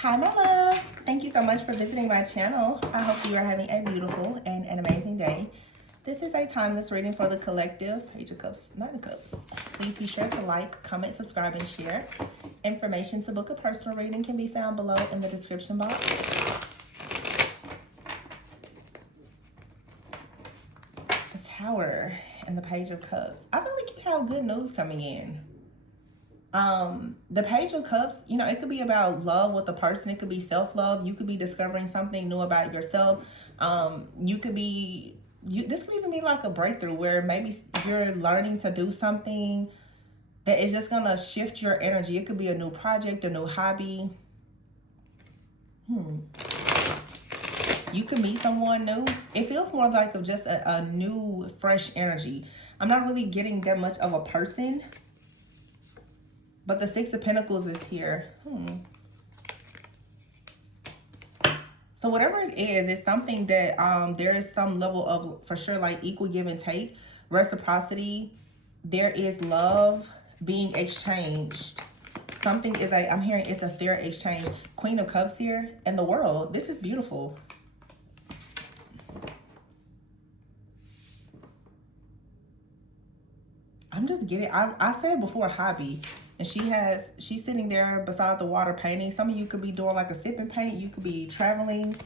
Hi, my loves. Thank you so much for visiting my channel. I hope you are having a beautiful and an amazing day. This is a timeless reading for the collective. Page of Cups, Nine of Cups. Please be sure to like, comment, subscribe, and share. Information to book a personal reading can be found below in the description box. The Tower and the Page of Cups. I feel like you have good news coming in. The Page of Cups, you know, it could be about love with a person. It could be self-love. You could be discovering something new about yourself. This could even be like a breakthrough where maybe you're learning to do something that is just gonna shift your energy. It could be a new project, a new hobby. You can meet someone new. It feels more like of just a new, fresh energy. I'm not really getting that much of a person. But the Six of Pentacles is here. So whatever it is, it's something that there is some level of, for sure, like equal give and take, reciprocity. There is love being exchanged. Something is like, I'm hearing it's a fair exchange. Queen of Cups here and the World. This is beautiful. I'm just getting, I said before, hobby. And she's sitting there beside the water painting. Some of you could be doing like a sip and paint. You could be traveling,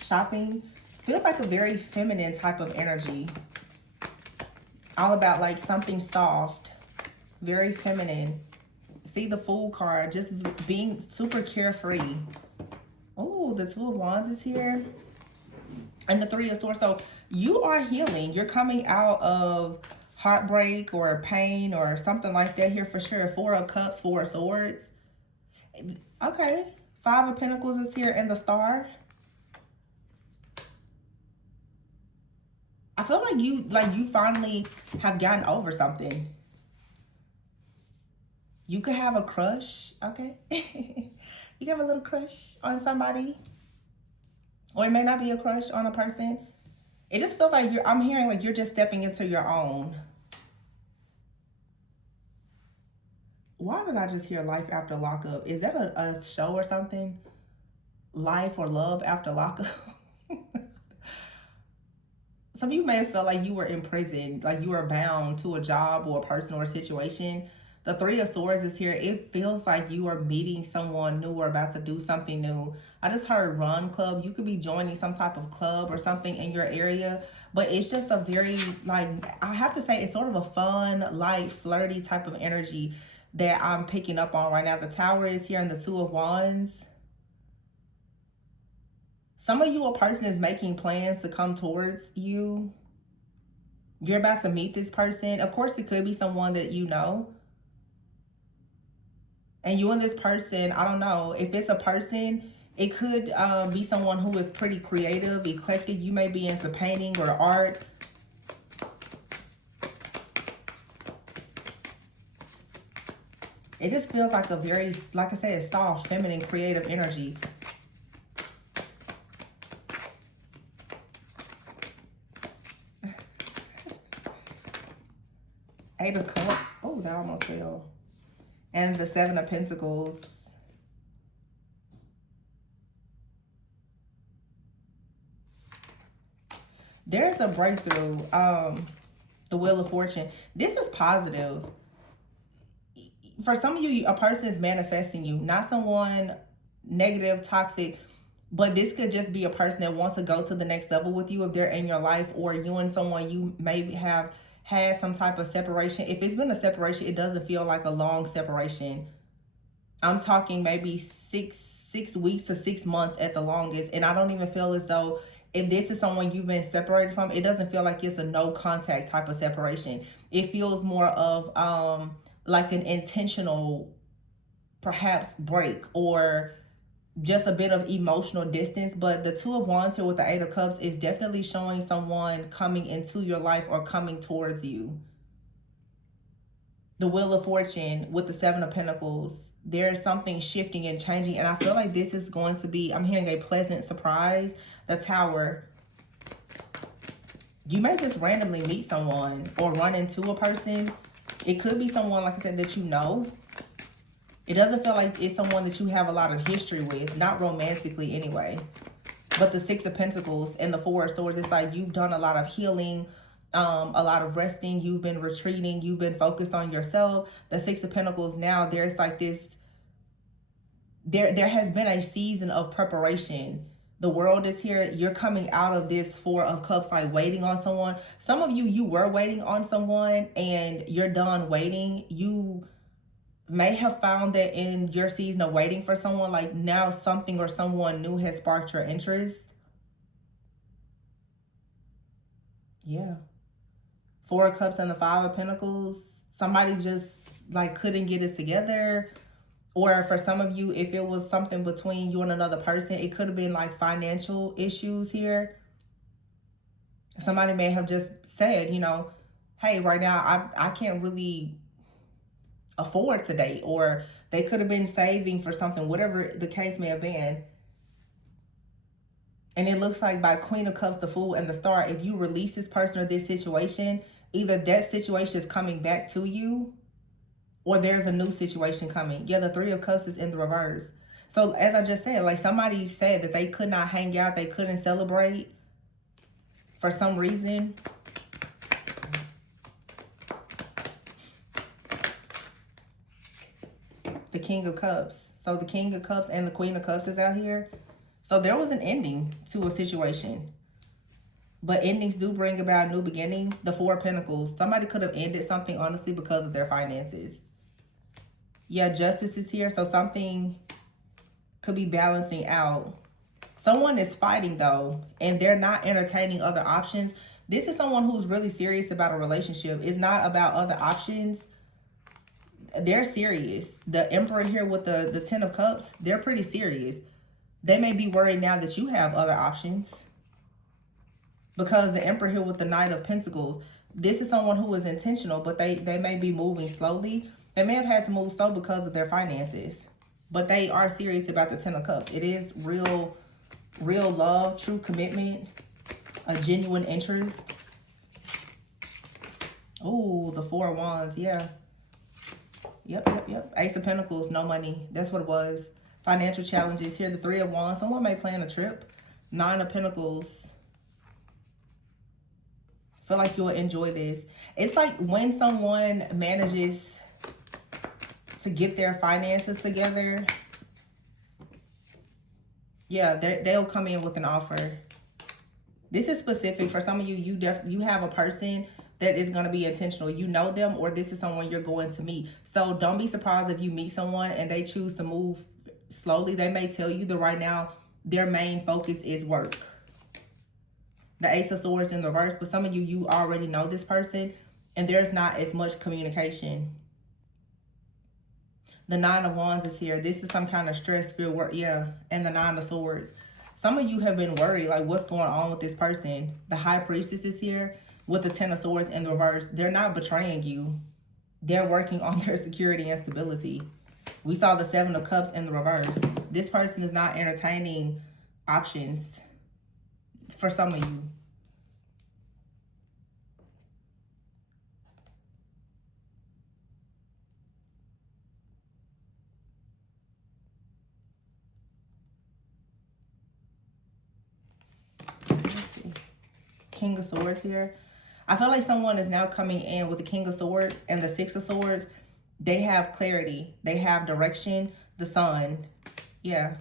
shopping. Feels like a very feminine type of energy. All about like something soft, very feminine. See the Fool card, just being super carefree. Oh, the Two of Wands is here. And the Three of Swords. So you are healing. You're coming out of heartbreak or pain or something like that here for sure. Four of Cups, Four of Swords. Okay. Five of Pentacles is here and the Star. I feel like you finally have gotten over something. You could have a crush, okay? You can have a little crush on somebody. Or it may not be a crush on a person. It just feels like I'm hearing like you're just stepping into your own. Why did I just hear Life After Lockup? Is that a show or something? Life or Love After Lockup? Some of you may have felt like you were in prison, like you were bound to a job or a person or a situation. The Three of Swords is here. It feels like you are meeting someone new or about to do something new. I just heard Run Club. You could be joining some type of club or something in your area. But it's just a very, like, I have to say, it's sort of a fun, light, flirty type of energy that I'm picking up on right now. The Tower is here and the Two of Wands. Some of you, a person is making plans to come towards you. You're about to meet this person. Of course, it could be someone that you know. And you and this person, I don't know. If it's a person, it could be someone who is pretty creative, eclectic. You may be into painting or art. It just feels like a very, like I said, soft, feminine, creative energy. Eight of Cups. Oh, that almost fell. And the Seven of Pentacles. There's a breakthrough. The Wheel of Fortune. This is positive. For some of you, a person is manifesting you. Not someone negative, toxic. But this could just be a person that wants to go to the next level with you if they're in your life. Or you and someone you maybe have had some type of separation. If it's been a separation, it doesn't feel like a long separation. I'm talking maybe six weeks to 6 months at the longest. And I don't even feel as though if this is someone you've been separated from, it doesn't feel like it's a no contact type of separation. It feels more of like an intentional, perhaps, break or just a bit of emotional distance. But the Two of Wands here with the Eight of Cups is definitely showing someone coming into your life or coming towards you. The Wheel of Fortune with the Seven of Pentacles. There's something shifting and changing. And I feel like this is going to be, I'm hearing a pleasant surprise. The Tower. You may just randomly meet someone or run into a person. It could be someone, like I said, that you know. It doesn't feel like it's someone that you have a lot of history with, not romantically anyway. But the Six of Pentacles and the Four of Swords, it's like you've done a lot of healing, a lot of resting. You've been retreating. You've been focused on yourself. The Six of Pentacles, now there's like this, there has been a season of preparation. The world is here. You're coming out of this Four of Cups, like waiting on someone. Some of you were waiting on someone and you're done waiting. You may have found that in your season of waiting for someone, like now something or someone new has sparked your interest. Yeah. Four of Cups and the Five of Pentacles. Somebody just like couldn't get it together. Or for some of you, if it was something between you and another person, it could have been like financial issues here. Somebody may have just said, you know, hey, right now I can't really afford to date. Or they could have been saving for something, whatever the case may have been. And it looks like by Queen of Cups, the Fool, and the Star, if you release this person or this situation, either that situation is coming back to you or there's a new situation coming. Yeah, the Three of Cups is in the reverse. So as I just said, like somebody said that they could not hang out, they couldn't celebrate for some reason. The King of Cups. So the King of Cups and the Queen of Cups is out here. So there was an ending to a situation. But endings do bring about new beginnings. The Four of Pentacles. Somebody could have ended something, honestly, because of their finances. Yeah, Justice is here. So something could be balancing out. Someone is fighting, though, and they're not entertaining other options. This is someone who's really serious about a relationship. It's not about other options. They're serious. The Emperor here with the Ten of Cups, they're pretty serious. They may be worried now that you have other options. Because the Emperor here with the Knight of Pentacles, this is someone who is intentional, but they may be moving slowly. They may have had to move slow because of their finances. But they are serious about the Ten of Cups. It is real love, true commitment, a genuine interest. Oh, the Four of Wands, yeah. Yep. Ace of Pentacles, no money. That's what it was. Financial challenges. Here, the Three of Wands. Someone may plan a trip. Nine of Pentacles. Feel like you'll enjoy this. It's like when someone manages to get their finances together. Yeah, they'll come in with an offer. This is specific. For some of you, you have a person that is going to be intentional. You know them, or this is someone you're going to meet. So don't be surprised if you meet someone and they choose to move slowly. They may tell you that right now their main focus is work. The Ace of Swords in the reverse, but some of you already know this person and there's not as much communication. The Nine of Wands is here. This is some kind of stress-filled work. Yeah, and the Nine of Swords. Some of you have been worried, like what's going on with this person. The High Priestess is here with the Ten of Swords in the reverse. They're not betraying you. They're working on their security and stability. We saw the Seven of Cups in the reverse. This person is not entertaining options for some of you. Let's see. King of Swords here. I feel like someone is now coming in with the King of Swords and the Six of Swords. They have clarity. They have direction. The Sun. Yeah.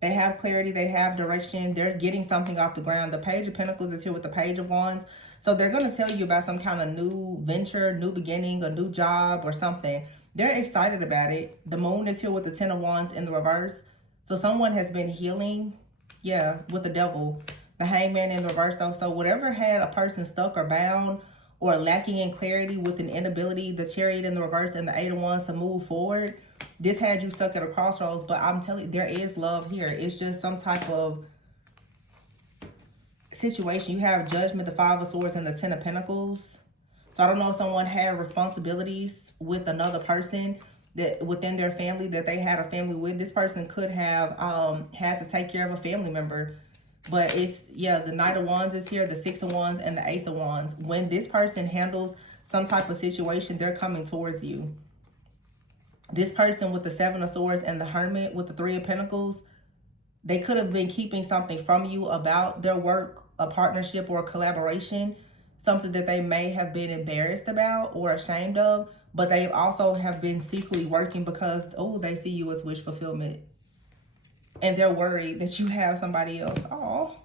They have clarity. They have direction. They're getting something off the ground. The Page of Pentacles is here with the Page of Wands. So they're going to tell you about some kind of new venture, new beginning, a new job or something. They're excited about it. The Moon is here with the Ten of Wands in the reverse. So someone has been healing. Yeah, with the Devil. The Hangman in the reverse though. So whatever had a person stuck or bound or lacking in clarity with an inability, the Chariot in the reverse and the Eight of Wands to move forward, this had you stuck at a crossroads. But I'm telling you, there is love here. It's just some type of situation. You have Judgment, the Five of Swords, and the Ten of Pentacles. So I don't know if someone had responsibilities with another person that within their family that they had a family with. This person could have had to take care of a family member. But it's, yeah, the Knight of Wands is here, the Six of Wands, and the Ace of Wands. When this person handles some type of situation, they're coming towards you. This person with the Seven of Swords and the Hermit with the Three of Pentacles, they could have been keeping something from you about their work, a partnership, or a collaboration, something that they may have been embarrassed about or ashamed of, but they also have been secretly working because, oh, they see you as wish fulfillment. And they're worried that you have somebody else. Oh,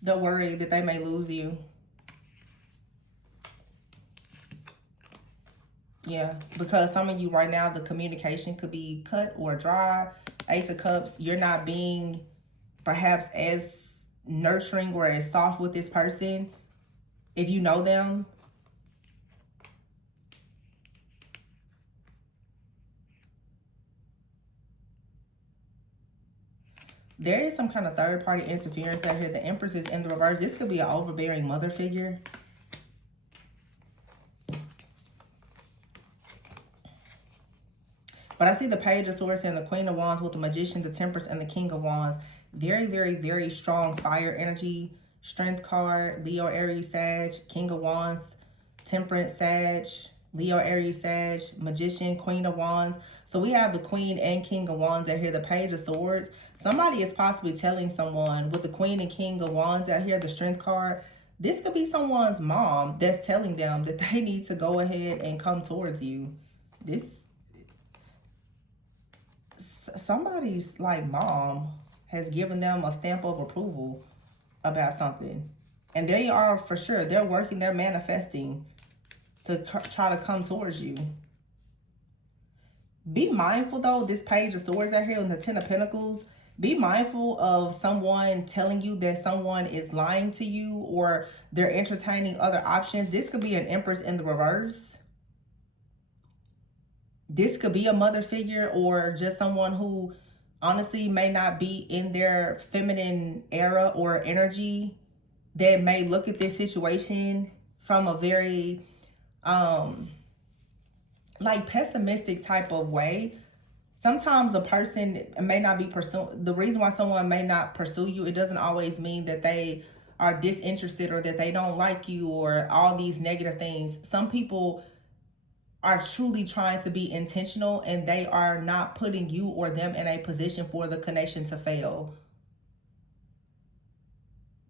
they're worried that they may lose you. Yeah, because some of you right now, the communication could be cut or dry. Ace of Cups, you're not being perhaps as nurturing or as soft with this person if you know them. There is some kind of third-party interference out here. The Empress is in the reverse. This could be an overbearing mother figure. But I see the Page of Swords and the Queen of Wands with the Magician, the Temperance, and the King of Wands. Very, very, very strong fire energy. Strength card, Leo, Aries, Sag, King of Wands, Temperance, Sag, Leo, Aries, Sag, Magician, Queen of Wands. So we have the Queen and King of Wands out here, the Page of Swords. Somebody is possibly telling someone with the Queen and King of Wands out here, the Strength card. This could be someone's mom that's telling them that they need to go ahead and come towards you. Somebody's like mom has given them a stamp of approval about something. And they are for sure, they're working, they're manifesting to try to come towards you. Be mindful though, this Page of Swords out here and the Ten of Pentacles. Be mindful of someone telling you that someone is lying to you or they're entertaining other options. This could be an Empress in the reverse. This could be a mother figure or just someone who honestly may not be in their feminine era or energy, that may look at this situation from a very like pessimistic type of way. Sometimes a person may not be pursuing, the reason why someone may not pursue you, it doesn't always mean that they are disinterested or that they don't like you or all these negative things. Some people are truly trying to be intentional and they are not putting you or them in a position for the connection to fail.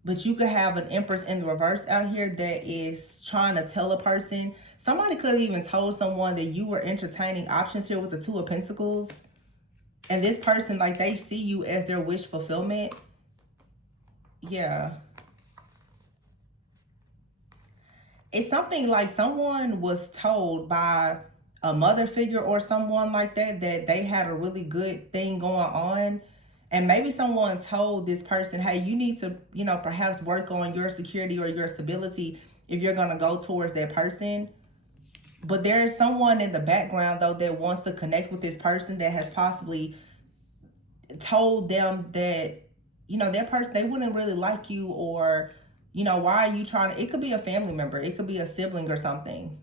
But you could have an Empress in the reverse out here that is trying to tell a person. Somebody could have even told someone that you were entertaining options here with the Two of Pentacles. And this person, like, they see you as their wish fulfillment. Yeah. It's something like someone was told by a mother figure or someone like that that they had a really good thing going on. And maybe someone told this person, hey, you need to, you know, perhaps work on your security or your stability if you're going to go towards that person. But there's someone in the background, though, that wants to connect with this person that has possibly told them that, you know, that person, they wouldn't really like you, or, you know, why are you trying to, it could be a family member, it could be a sibling or something.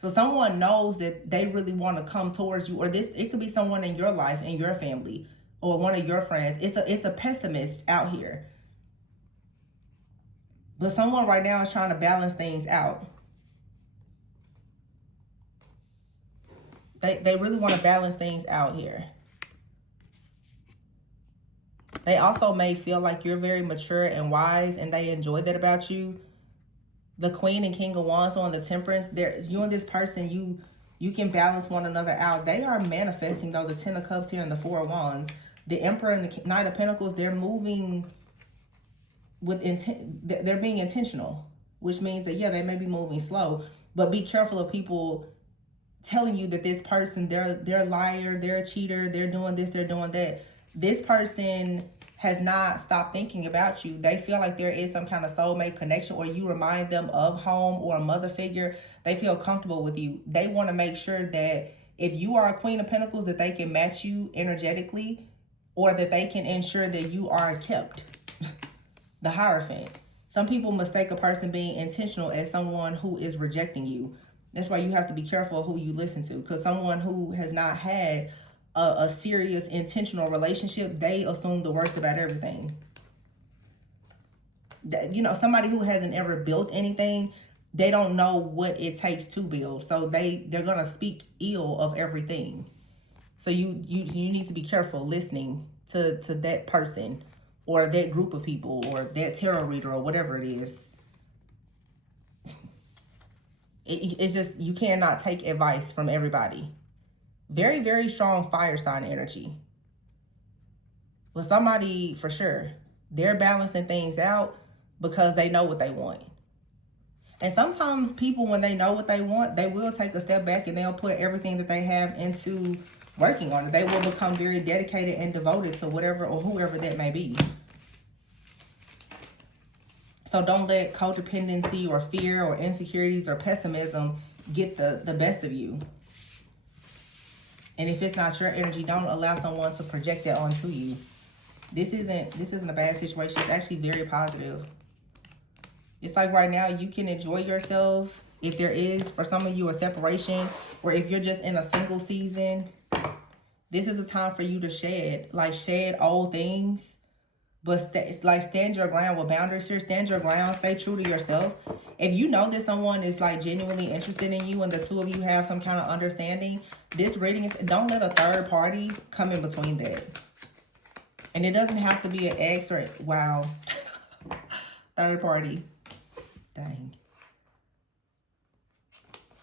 So someone knows that they really want to come towards you, or this, it could be someone in your life, in your family, or one of your friends. It's a pessimist out here. But someone right now is trying to balance things out. They really want to balance things out here. They also may feel like you're very mature and wise, and they enjoy that about you. The Queen and King of Wands on the Temperance, you and this person, you can balance one another out. They are manifesting, though, the Ten of Cups here and the Four of Wands. The Emperor and the Knight of Pentacles, they're moving with intent. They're being intentional, which means that, yeah, they may be moving slow, but be careful of people telling you that this person, they're a liar, they're a cheater, they're doing this, they're doing that. This person has not stopped thinking about you. They feel like there is some kind of soulmate connection, or you remind them of home or a mother figure. They feel comfortable with you. They want to make sure that if you are a Queen of Pentacles, that they can match you energetically, or that they can ensure that you are kept. The Hierophant. Some people mistake a person being intentional as someone who is rejecting you. That's why you have to be careful of who you listen to, because someone who has not had a serious intentional relationship, they assume the worst about everything. You know, somebody who hasn't ever built anything, they don't know what it takes to build. So they're gonna speak ill of everything. So you need to be careful listening to that person or that group of people or that tarot reader or whatever it is. It's just, you cannot take advice from everybody. Very, very strong fire sign energy. But somebody, for sure, they're balancing things out because they know what they want. And sometimes people, when they know what they want, they will take a step back and they'll put everything that they have into working on it. They will become very dedicated and devoted to whatever or whoever that may be. So don't let codependency or fear or insecurities or pessimism get the best of you. And if it's not your energy, don't allow someone to project that onto you. This isn't a bad situation. It's actually very positive. It's like right now you can enjoy yourself. If there is, for some of you, a separation, or if you're just in a single season, this is a time for you to shed old things. But it's like, stand your ground with boundaries here. Stand your ground. Stay true to yourself. If you know that someone is like genuinely interested in you and the two of you have some kind of understanding, this reading is, don't let a third party come in between that. And it doesn't have to be an ex or, wow, third party. Dang.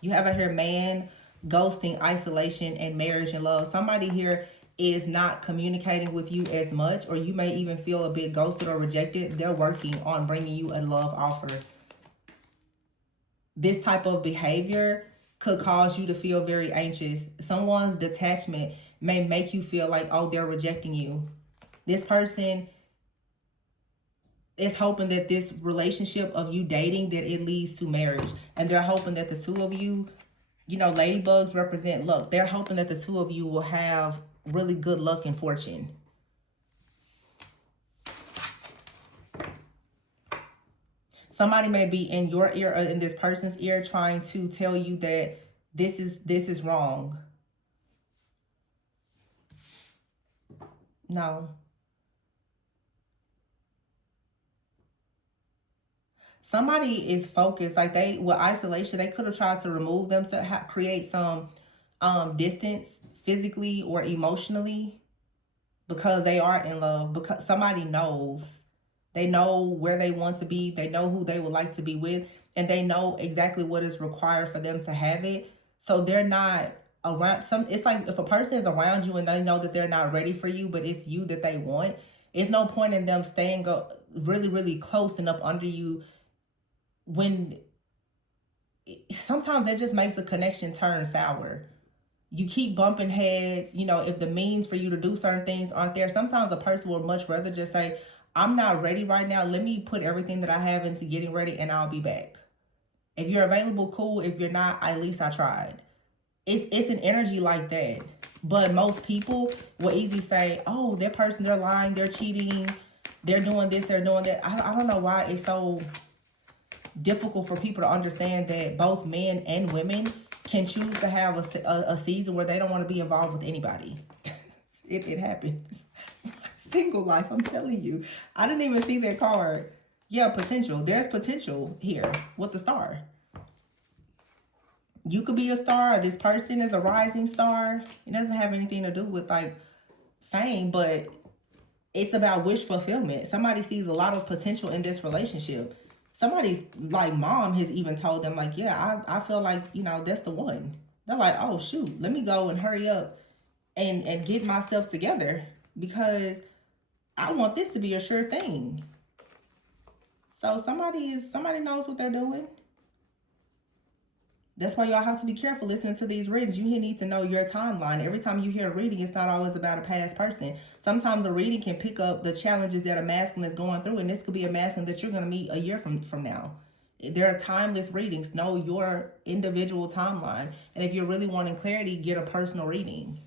You have out here man, ghosting, isolation, and marriage and love. Somebody here is not communicating with you as much, or you may even feel a bit ghosted or rejected. They're working on bringing you a love offer. This type of behavior could cause you to feel very anxious. Someone's detachment may make you feel like, oh, they're rejecting you. This person is hoping that this relationship of you dating, that it leads to marriage. And they're hoping that the two of you, you know, ladybugs represent luck. They're hoping that the two of you will have really good luck and fortune. Somebody may be in your ear or in this person's ear trying to tell you that this is wrong. No. Somebody is focused, like with isolation, they could have tried to remove them to create some distance physically or emotionally, because they are in love, because somebody knows. They know where they want to be. They know who they would like to be with. And they know exactly what is required for them to have it. So they're not around. It's like if a person is around you and they know that they're not ready for you, but it's you that they want, it's no point in them staying really, really close and up under you, when sometimes it just makes a connection turn sour. You keep bumping heads, you know, if the means for you to do certain things aren't there. Sometimes a person would much rather just say, I'm not ready right now. Let me put everything that I have into getting ready and I'll be back. If you're available, cool. If you're not, at least I tried. It's an energy like that. But most people will easily say, oh, that person, they're lying, they're cheating, they're doing this, they're doing that. I don't know why it's so difficult for people to understand that both men and women can choose to have a season where they don't want to be involved with anybody. It happens. Single life, I'm telling you. I didn't even see that card. Yeah, potential. There's potential here with the star. You could be a star. This person is a rising star. It doesn't have anything to do with like fame, but it's about wish fulfillment. Somebody sees a lot of potential in this relationship. Somebody's like mom has even told them like, yeah, I feel like, you know, that's the one. They're like, oh shoot, let me go and hurry up and get myself together, because I want this to be a sure thing. So somebody knows what they're doing. That's why y'all have to be careful listening to these readings. You need to know your timeline. Every time you hear a reading, it's not always about a past person. Sometimes a reading can pick up the challenges that a masculine is going through, and this could be a masculine that you're going to meet a year from now. There are timeless readings. Know your individual timeline. And if you're really wanting clarity, get a personal reading.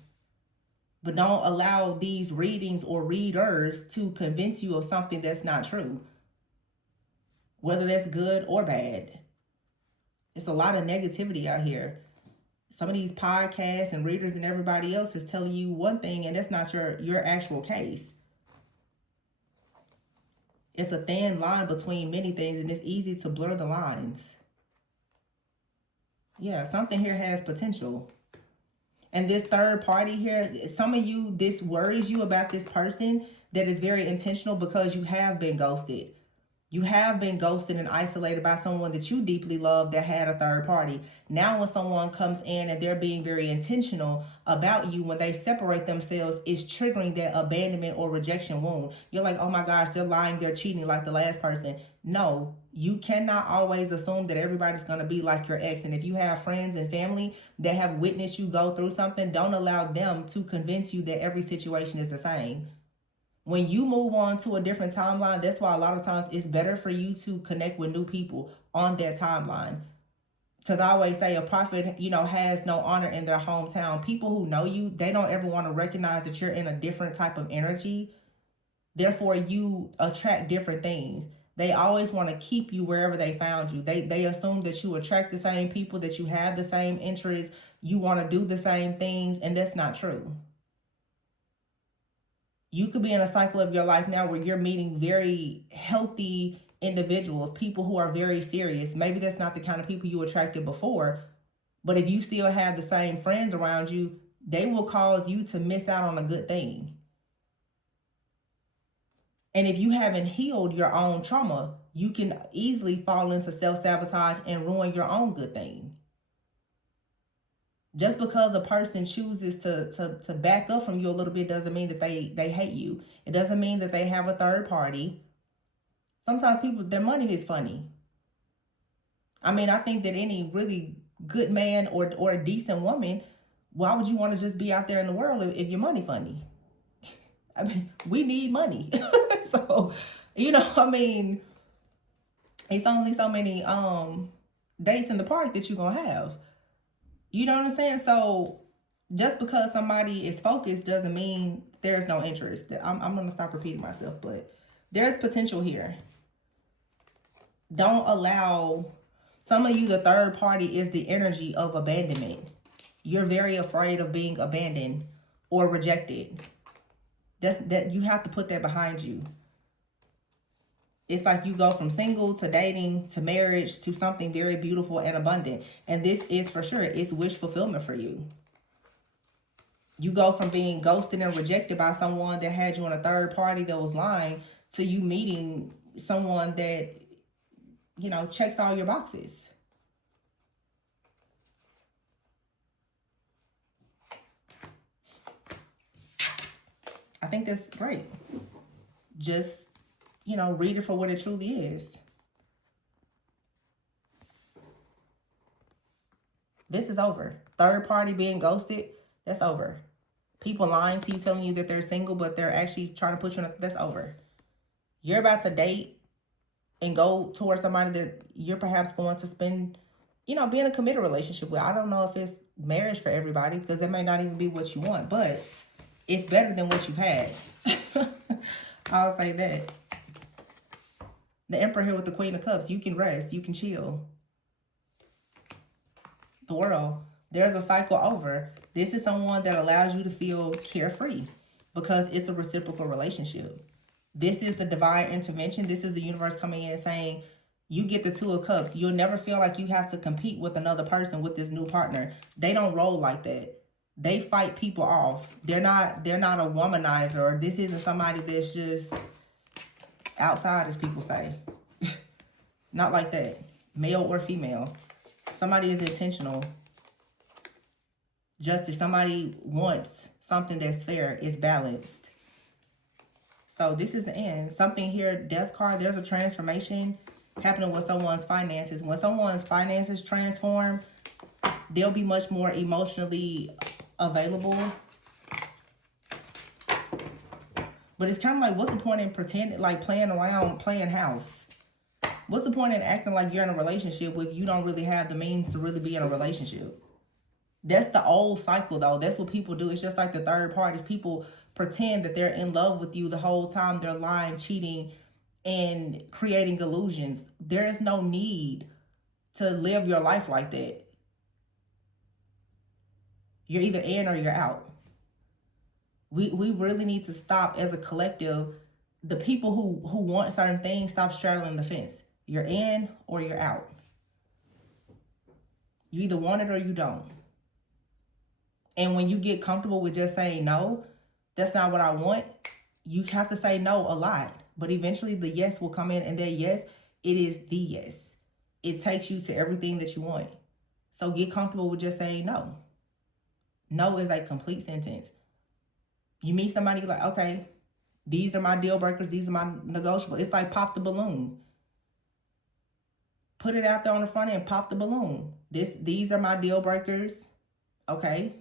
But don't allow these readings or readers to convince you of something that's not true, whether that's good or bad. It's a lot of negativity out here. Some of these podcasts and readers and everybody else is telling you one thing, and that's not your actual case. It's a thin line between many things, and it's easy to blur the lines. Yeah, something here has potential. And this third party here, some of you, this worries you about this person that is very intentional because you have been ghosted. You have been ghosted and isolated by someone that you deeply love that had a third party. Now, when someone comes in and they're being very intentional about you, when they separate themselves, it's triggering that abandonment or rejection wound. You're like, oh my gosh, they're lying, they're cheating like the last person. No, you cannot always assume that everybody's going to be like your ex. And if you have friends and family that have witnessed you go through something, don't allow them to convince you that every situation is the same. When you move on to a different timeline, that's why a lot of times it's better for you to connect with new people on that timeline. Because I always say a prophet, has no honor in their hometown. People who know you, they don't ever want to recognize that you're in a different type of energy. Therefore, you attract different things. They always want to keep you wherever they found you. They assume that you attract the same people, that you have the same interests, you want to do the same things, and that's not true. You could be in a cycle of your life now where you're meeting very healthy individuals, people who are very serious. Maybe that's not the kind of people you attracted before, but if you still have the same friends around you, they will cause you to miss out on a good thing. And if you haven't healed your own trauma, you can easily fall into self-sabotage and ruin your own good thing. Just because a person chooses to back up from you a little bit doesn't mean that they hate you. It doesn't mean that they have a third party. Sometimes people, their money is funny. I mean, I think that any really good man or a decent woman, why would you want to just be out there in the world if your money funny? I mean, we need money. So, I mean, it's only so many dates in the park that you're gonna have. You know what I'm saying? So just because somebody is focused doesn't mean there's no interest. I'm gonna stop repeating myself, but there's potential here. Don't allow, some of you, the third party is the energy of abandonment. You're very afraid of being abandoned or rejected. That you have to put that behind you. It's like you go from single to dating to marriage to something very beautiful and abundant. And this is for sure, it's wish fulfillment for you. You go from being ghosted and rejected by someone that had you on a third party that was lying to you meeting someone that, checks all your boxes. I think that's great. Just, read it for what it truly is. This is over. Third party being ghosted, that's over. People lying to you, telling you that they're single, but they're actually trying to put you in that's over. You're about to date and go towards somebody that you're perhaps going to spend, be in a committed relationship with. I don't know if it's marriage for everybody because it may not even be what you want, but it's better than what you've had. I'll say that. The Emperor here with the Queen of Cups. You can rest. You can chill. The World. There's a cycle over. This is someone that allows you to feel carefree because it's a reciprocal relationship. This is the divine intervention. This is the universe coming in saying, you get the Two of Cups. You'll never feel like you have to compete with another person with this new partner. They don't roll like that. They fight people off. They're not a womanizer. This isn't somebody that's just outside, as people say. Not like that. Male or female. Somebody is intentional. Justice. Somebody wants something that's fair, is balanced. So this is the end. Something here, Death card, there's a transformation happening with someone's finances. When someone's finances transform, they'll be much more emotionally available. But it's kind of like, what's the point in pretending, like playing around, playing house? What's the point in acting like you're in a relationship if you don't really have the means to really be in a relationship? That's the old cycle, though. That's what people do. It's just like the third parties. People pretend that they're in love with you the whole time. They're lying, cheating, and creating illusions. There is no need to live your life like that. You're either in or you're out. We really need to stop as a collective. The people who want certain things, stop straddling the fence. You're in or you're out. You either want it or you don't. And when you get comfortable with just saying no, that's not what I want, you have to say no a lot. But eventually the yes will come in, and that yes, it is the yes. It takes you to everything that you want. So get comfortable with just saying no. No is a complete sentence. You meet somebody, you're like, okay, these are my deal breakers, these are my negotiables. It's like pop the balloon. Put it out there on the front end, pop the balloon. These are my deal breakers. Okay.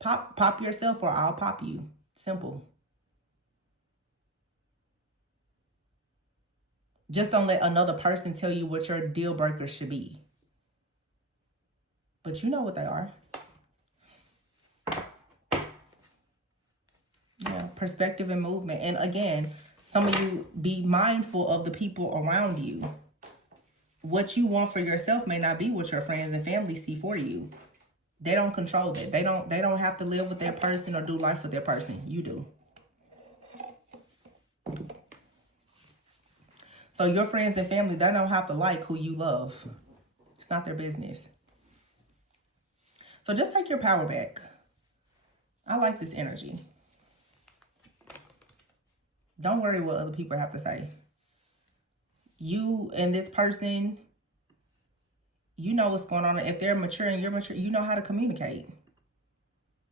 Pop yourself or I'll pop you. Simple. Just don't let another person tell you what your deal breakers should be. But you know what they are. Yeah, perspective and movement. And again, some of you, be mindful of the people around you. What you want for yourself may not be what your friends and family see for you. They don't control that. They don't have to live with that person or do life with that person. You do. So your friends and family, they don't have to like who you love. It's not their business. So just take your power back. I like this energy. Don't worry what other people have to say. You and this person, you know what's going on. If they're mature and you're mature, you know how to communicate.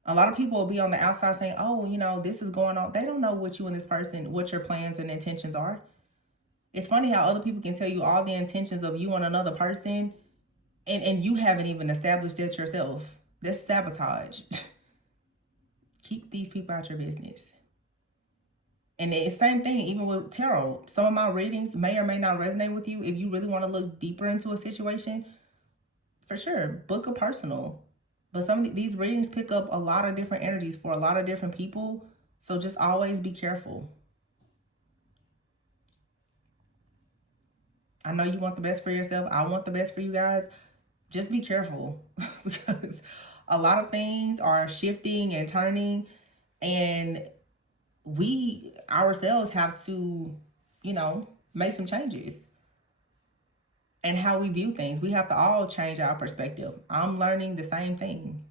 A lot of people will be on the outside saying, oh, you know, this is going on. They don't know what you and this person, what your plans and intentions are. It's funny how other people can tell you all the intentions of you and another person, and you haven't even established that yourself. That's sabotage. Keep these people out your business. And it's the same thing, even with tarot. Some of my readings may or may not resonate with you. If you really want to look deeper into a situation, for sure, book a personal. But some of these readings pick up a lot of different energies for a lot of different people. So just always be careful. I know you want the best for yourself. I want the best for you guys. Just be careful because a lot of things are shifting and turning, and we ourselves have to, you know, make some changes. And how we view things. We have to all change our perspective. I'm learning the same thing.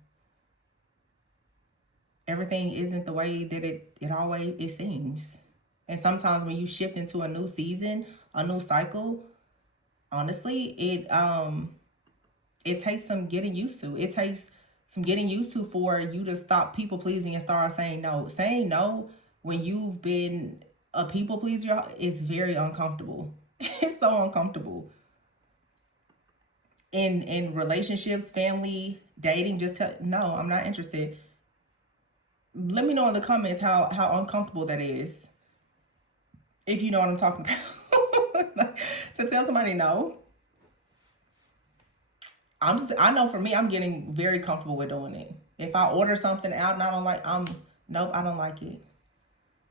Everything isn't the way that it seems. And sometimes when you shift into a new season, a new cycle, honestly, it takes some getting used to. It takes some getting used to for you to stop people pleasing and start saying no. Saying no when you've been a people pleaser is very uncomfortable. It's so uncomfortable. In relationships, family, dating, no, I'm not interested. Let me know in the comments how uncomfortable that is. If you know what I'm talking about. To tell somebody no. I know for me, I'm getting very comfortable with doing it. If I order something out and I don't like, nope, I don't like it.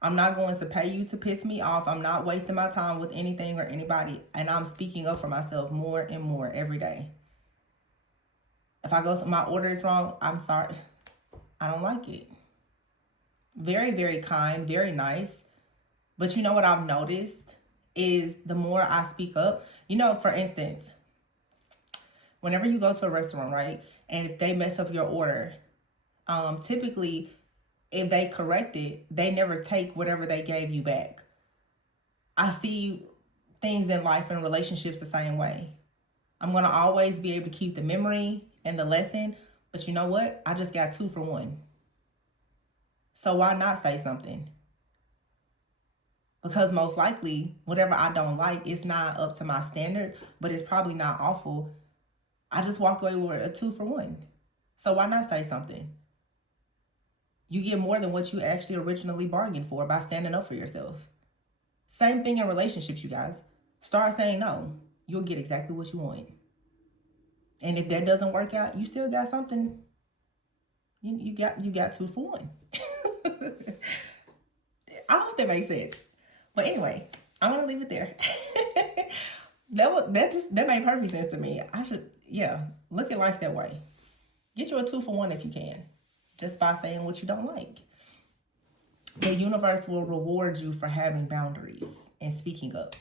I'm not going to pay you to piss me off. I'm not wasting my time with anything or anybody. And I'm speaking up for myself more and more every day. If I go, my order is wrong, I'm sorry. I don't like it. Very, very kind, very nice. But you know what I've noticed is the more I speak up, you know, for instance, whenever you go to a restaurant, right? And if they mess up your order, typically, if they correct it, they never take whatever they gave you back. I see things in life and relationships the same way. I'm going to always be able to keep the memory and the lesson. But you know what? I just got 2 for 1. So why not say something? Because most likely, whatever I don't like, it's not up to my standard, but it's probably not awful. I just walked away with a 2 for 1. So why not say something? You get more than what you actually originally bargained for by standing up for yourself. Same thing in relationships, you guys. Start saying no. You'll get exactly what you want. And if that doesn't work out, you still got something. You got 2 for 1. I hope that makes sense. But anyway, I'm gonna leave it there. That made perfect sense to me. I should, look at life that way. Get you a 2 for 1 if you can, just by saying what you don't like. The universe will reward you for having boundaries and speaking up.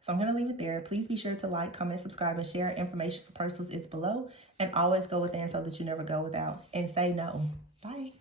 So I'm going to leave it there. Please be sure to like, comment, subscribe, and share. Information for personals is below. And always go within so that you never go without. And say no. Bye.